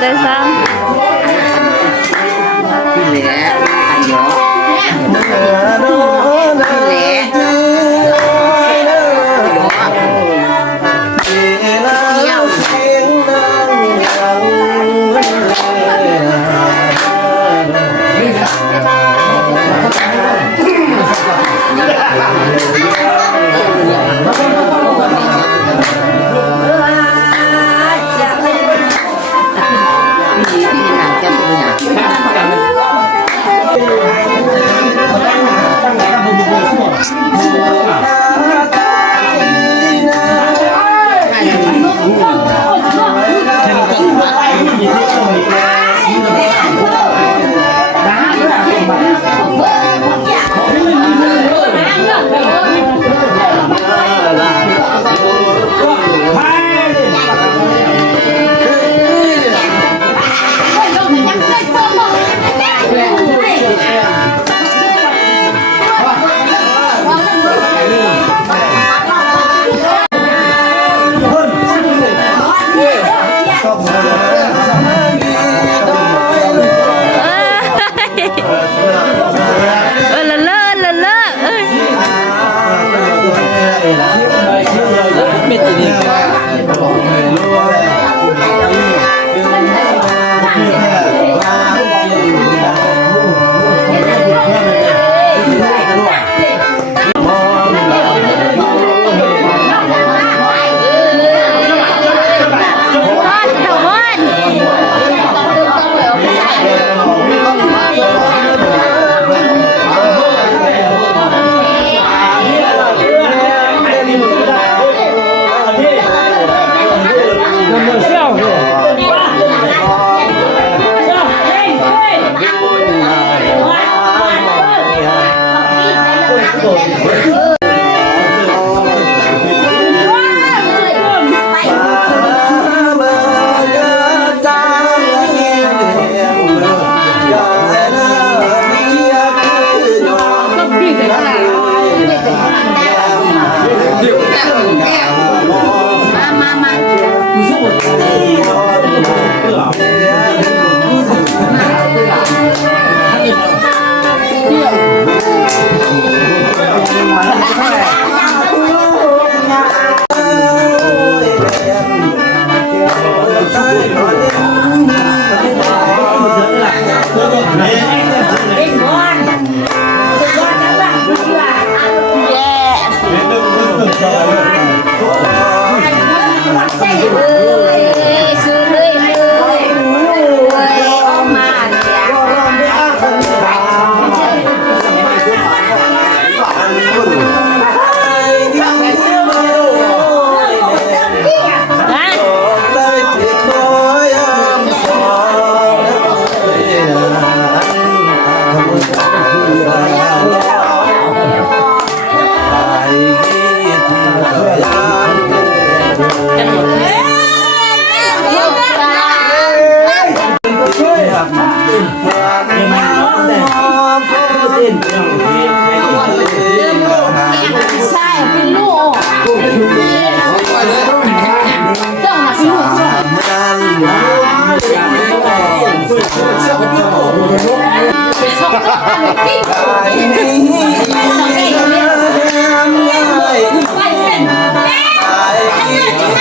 来三 Thank.